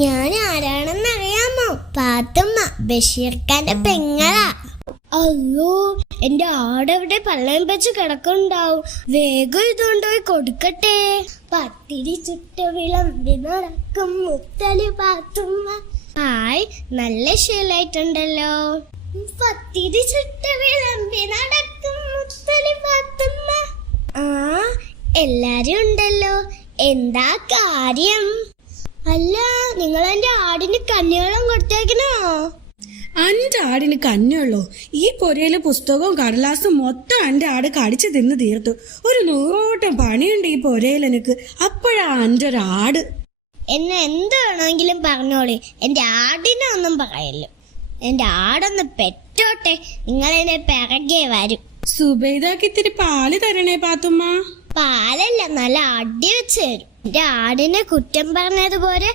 ഞാൻ ആരാണെന്നറിയാമോ? പാത്തുമ്മ, ബഷീർക്കാന്റെ പെങ്ങളാ. അല്ലോ, എന്റെ ആടെവിടെ പള്ളയം വെച്ച് കിടക്കുന്നുണ്ടാവും. വേഗം ഇതുകൊണ്ടുപോയി കൊടുക്കട്ടെ. പത്തിരി ചുട്ട് വിളമ്പി നടക്കും മുത്തലി പാത്തുമ്മ. ഹായ്, നല്ല ശീലായിട്ടുണ്ടല്ലോ. പത്തിരി ചുട്ട് വിളമ്പി നടക്കും മുത്തലി പാത്തുമ്മ. ആ, എല്ലാരും ഉണ്ടല്ലോ. എന്താ കാര്യം? അല്ല, നിങ്ങൾ എന്റെ ആടിന് കഞ്ഞിവെള്ളം കൊടുത്തേക്കണോ? അന്റെ ആടിന് കഞ്ഞുള്ളൂ. ഈ പൊരയിലെ പുസ്തകവും കടലാസും മൊത്തം എന്റെ ആട് കടിച്ചു തിന്ന് തീർത്തു. ഒരു നൂറോട്ടം പണിയുണ്ട് ഈ പൊരയിൽ എനിക്ക്. അപ്പോഴാ എന്റെ ഒരു ആട്. എന്നെ എന്ത് വേണമെങ്കിലും പറഞ്ഞോളി, എന്റെ ആടിനെ ഒന്നും പറയല്ലോ. എന്റെ ആടൊന്ന് പെറ്റോട്ടെ, നിങ്ങൾ എന്നെ പിറകെ വരും. സുബൈദാക്ക് ഇത്തിരി പാല് തരണേ പാത്തുമ്മ. പാലല്ല, നല്ല അടി വെച്ച് തരും. എന്റെ ആടിനെ കുറ്റം പറഞ്ഞതുപോലെ